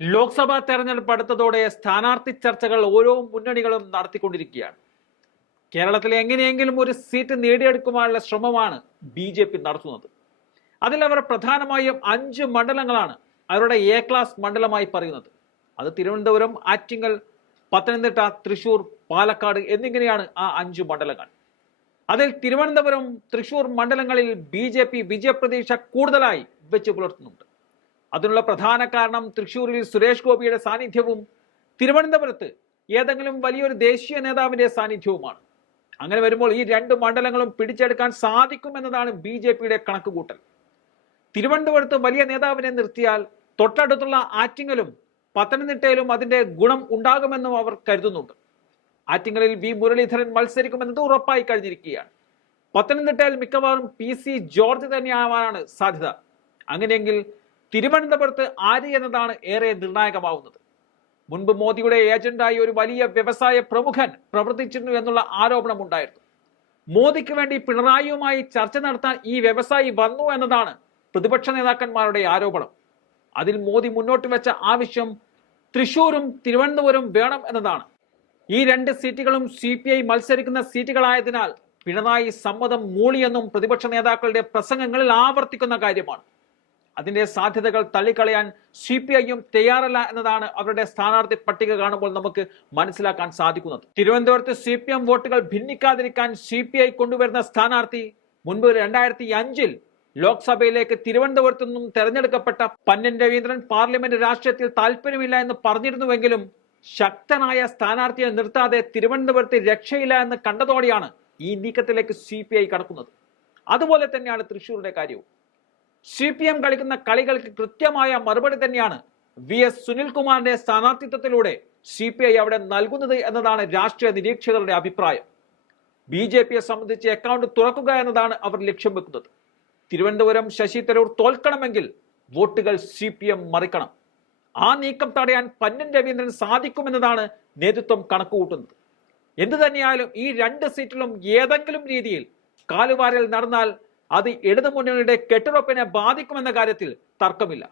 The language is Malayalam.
ലോക്സഭാ തെരഞ്ഞെടുപ്പ് അടുത്തതോടെ സ്ഥാനാർത്ഥി ചർച്ചകൾ ഓരോ മുന്നണികളും നടത്തിക്കൊണ്ടിരിക്കുകയാണ്. കേരളത്തിൽ എങ്ങനെയെങ്കിലും ഒരു സീറ്റ് നേടിയെടുക്കുവാനുള്ള ശ്രമമാണ് ബി ജെ പി നടത്തുന്നത്. അതിൽ അവർ പ്രധാനമായും അഞ്ച് മണ്ഡലങ്ങളാണ് അവരുടെ എ ക്ലാസ് മണ്ഡലമായി പറയുന്നത്. അത് തിരുവനന്തപുരം ആറ്റിങ്ങൽ പത്തനംതിട്ട തൃശൂർ പാലക്കാട് എന്നിങ്ങനെയാണ് ആ അഞ്ച് മണ്ഡലങ്ങൾ. അതിൽ തിരുവനന്തപുരം തൃശൂർ മണ്ഡലങ്ങളിൽ ബി ജെ പി വിജയപ്രതീക്ഷ കൂടുതലായി വെച്ചു പുലർത്തുന്നുണ്ട്. അതിനുള്ള പ്രധാന കാരണം തൃശൂരിൽ സുരേഷ് ഗോപിയുടെ സാന്നിധ്യവും തിരുവനന്തപുരത്ത് ഏതെങ്കിലും വലിയൊരു ദേശീയ നേതാവിന്റെ സാന്നിധ്യവുമാണ്. അങ്ങനെ വരുമ്പോൾ ഈ രണ്ട് മണ്ഡലങ്ങളും പിടിച്ചെടുക്കാൻ സാധിക്കുമെന്നതാണ് ബി ജെ പിയുടെ കണക്കുകൂട്ടൽ. തിരുവനന്തപുരത്ത് വലിയ നേതാവിനെ നിർത്തിയാൽ തൊട്ടടുത്തുള്ള ആറ്റിങ്ങലും പത്തനംതിട്ടയിലും അതിന്റെ ഗുണം ഉണ്ടാകുമെന്നും അവർ കരുതുന്നുണ്ട്. ആറ്റിങ്ങലിൽ വി മുരളീധരൻ മത്സരിക്കുമെന്നത് ഉറപ്പായി കഴിഞ്ഞിരിക്കുകയാണ്. പത്തനംതിട്ടയിൽ മിക്കവാറും പി സി ജോർജ് തന്നെയാവാനാണ് സാധ്യത. അങ്ങനെയെങ്കിൽ തിരുവനന്തപുരത്ത് ആര് എന്നതാണ് ഏറെ നിർണായകമാവുന്നത്. മുൻപ് മോദിയുടെ ഏജന്റായി ഒരു വലിയ വ്യവസായ പ്രമുഖൻ പ്രവർത്തിച്ചിരുന്നു എന്നുള്ള ആരോപണം ഉണ്ടായിരുന്നു മോദിക്ക് വേണ്ടി പിണറായിയുമായി ചർച്ച നടത്താൻ ഈ വ്യവസായി വന്നു എന്നതാണ് പ്രതിപക്ഷ നേതാക്കന്മാരുടെ ആരോപണം. അതിൽ മോദി മുന്നോട്ട് വെച്ച ആവശ്യം തൃശൂരും തിരുവനന്തപുരം വേണം എന്നതാണ്. ഈ രണ്ട് സീറ്റുകളും സി പി ഐ മത്സരിക്കുന്ന സീറ്റുകളായതിനാൽ പിണറായി സമ്മതം മൂളിയെന്നും പ്രതിപക്ഷ നേതാക്കളുടെ പ്രസംഗങ്ങളിൽ ആവർത്തിക്കുന്ന കാര്യമാണ്. അതിന്റെ സാധ്യതകൾ തള്ളിക്കളയാൻ സി പി ഐയും തയ്യാറല്ല എന്നതാണ് അവരുടെ സ്ഥാനാർത്ഥി പട്ടിക കാണുമ്പോൾ നമുക്ക് മനസ്സിലാക്കാൻ സാധിക്കുന്നത്. തിരുവനന്തപുരത്ത് സി പി എം വോട്ടുകൾ ഭിന്നിക്കാതിരിക്കാൻ സി പി ഐ കൊണ്ടുവരുന്ന സ്ഥാനാർത്ഥി മുൻപ് രണ്ടായിരത്തി അഞ്ചിൽ ലോക്സഭയിലേക്ക് തിരുവനന്തപുരത്തു നിന്നും തെരഞ്ഞെടുക്കപ്പെട്ട പന്നൻ രവീന്ദ്രൻ പാർലമെന്റ് രാഷ്ട്രീയത്തിൽ താല്പര്യമില്ല എന്ന് പറഞ്ഞിരുന്നുവെങ്കിലും ശക്തനായ സ്ഥാനാർത്ഥിയെ നിർത്താതെ തിരുവനന്തപുരത്ത് രക്ഷയില്ല എന്ന് കണ്ടതോടെയാണ് ഈ നീക്കത്തിലേക്ക് സി കടക്കുന്നത്. അതുപോലെ തന്നെയാണ് തൃശ്ശൂരിന്റെ കാര്യവും. സി പി എം കളിക്കുന്ന കളികൾക്ക് കൃത്യമായ മറുപടി തന്നെയാണ് വി എസ് സുനിൽകുമാറിന്റെ സ്ഥാനാർത്ഥിത്വത്തിലൂടെ സി പി ഐ അവിടെ നൽകുന്നത് എന്നതാണ് രാഷ്ട്രീയ നിരീക്ഷകരുടെ അഭിപ്രായം. ബി ജെ പിയെ സംബന്ധിച്ച് അക്കൗണ്ട് തുറക്കുക എന്നതാണ് അവർ ലക്ഷ്യം വെക്കുന്നത്. തിരുവനന്തപുരം ശശി തരൂർ തോൽക്കണമെങ്കിൽ വോട്ടുകൾ സി പി എം മറിക്കണം. ആ നീക്കം തടയാൻ പന്നൻ രവീന്ദ്രൻ സാധിക്കുമെന്നതാണ് നേതൃത്വം കണക്കുകൂട്ടുന്നത്. എന്തു തന്നെയായാലും ഈ രണ്ട് സീറ്റിലും ഏതെങ്കിലും രീതിയിൽ കാലുവാരൽ നടന്നാൽ അത് ഇടതുമുന്നണിയുടെ കെട്ടുറപ്പിനെ ബാധിക്കുമെന്ന കാര്യത്തിൽ തർക്കമില്ല.